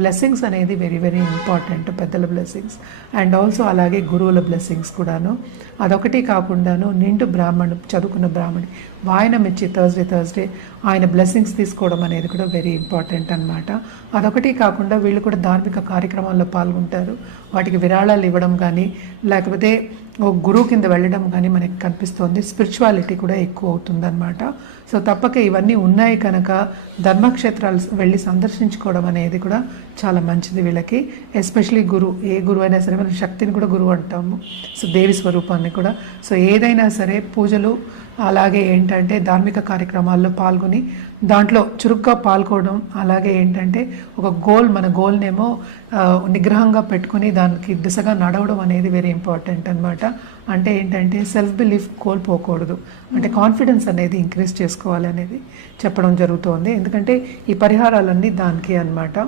Blessings అనేది very very important, పెద్దల blessings and also అలాగే గురువుల బ్లెస్సింగ్స్ కూడాను. అదొకటి కాకుండాను నిండు బ్రాహ్మణు, చదువుకున్న బ్రాహ్మణి వాయనం ఇచ్చి థర్స్డే ఆయన బ్లెస్సింగ్స్ తీసుకోవడం అనేది కూడా వెరీ ఇంపార్టెంట్ అనమాట. అదొకటి కాకుండా వీళ్ళు కూడా ధార్మిక కార్యక్రమాల్లో పాల్గొంటారు. వాటికి విరాళాలు ఇవ్వడం కానీ లేకపోతే ఓ గురువు కింద వెళ్ళడం కానీ మనకి కనిపిస్తుంది. స్పిరిచువాలిటీ కూడా ఎక్కువ అవుతుందన్నమాట. సో తప్పక ఇవన్నీ ఉన్నాయి కనుక ధర్మక్షేత్రాలు వెళ్ళి సందర్శించుకోవడం అనేది కూడా చాలా మంచిది వీళ్ళకి. ఎస్పెషలీ ఏ గురువు అయినా సరే మనం శక్తిని కూడా గురువు అంటాము, సో దేవి స్వరూపాన్ని కూడా. సో ఏదైనా సరే పూజలు అలాగే ఏంటంటే ధార్మిక కార్యక్రమాల్లో పాల్గొని దాంట్లో చురుగ్గా పాల్గొనడం, అలాగే ఏంటంటే ఒక మన గోల్నేమో నిగ్రహంగా పెట్టుకుని దానికి దిశగా నడవడం అనేది వెరీ ఇంపార్టెంట్ అనమాట. అంటే ఏంటంటే సెల్ఫ్ బిలీఫ్ కోల్పోకూడదు, అంటే కాన్ఫిడెన్స్ అనేది ఇంక్రీజ్ చేసుకోవాలి అనేది చెప్పడం జరుగుతోంది. ఎందుకంటే ఈ పరిహారాలన్నీ దానికి అనమాట.